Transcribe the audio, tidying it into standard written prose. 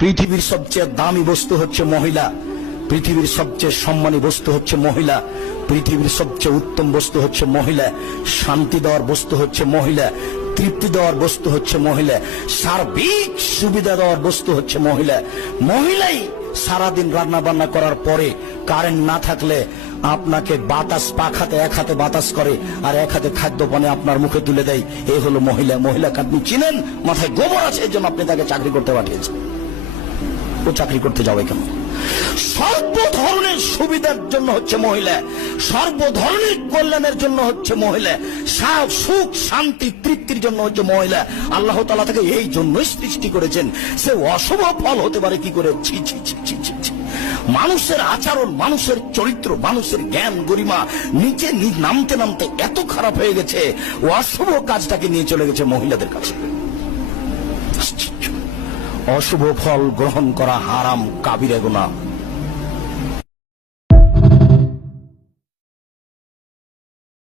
পৃথিবীর সবচেয়ে দামি বস্তু হচ্ছে মহিলা, পৃথিবীর সবচেয়ে সম্মানী বস্তু হচ্ছে মহিলা, পৃথিবীর সবচেয়ে উত্তম বস্তু হচ্ছে মহিলা, শান্তি দেওয়ার বস্তু হচ্ছে মহিলা, তৃপ্তি দেওয়ার বস্তু হচ্ছে মহিলা, সার্বিক সুবিধা দেওয়ার বস্তু হচ্ছে মহিলা। মহিলাই সারাদিন রান্না বান্না করার পরে কারেন্ট না থাকলে আপনাকে বাতাস পাখাতে এক হাতে বাতাস করে আর এক হাতে খাদ্য পানে আপনার মুখে তুলে দেয়। এই হলো মহিলা। মহিলাকে আপনি চিনেন, মাথায় গোবর আছে, এর জন্য আপনি তাকে চাকরি করতে পাঠিয়েছেন। ও চাকরি করতে যাবে কেন? সর্ব ধরনের সুবিধার জন্য হচ্ছে মহিলা, সর্ব ধরনের কল্যাণের জন্য হচ্ছে মহিলা, সুখ শান্তি তৃপ্তির জন্য হচ্ছে মহিলা। আল্লাহ তাআলা তাকে এই জন্যই সৃষ্টি করেছেন। সে অশুভ ফল হতে পারে কি করে? ছি ছি ছি ছি ছি ছি। মানুষের আচরণ, মানুষের চরিত্র, মানুষের জ্ঞান গরিমা নিচে নামতে নামতে এত খারাপ হয়ে গেছে, অশুভ কাজটাকে নিয়ে চলে গেছে মহিলাদের কাছে। অশুভ ফল গ্রহণ করা হারাম, কাবিরা গুনাহ।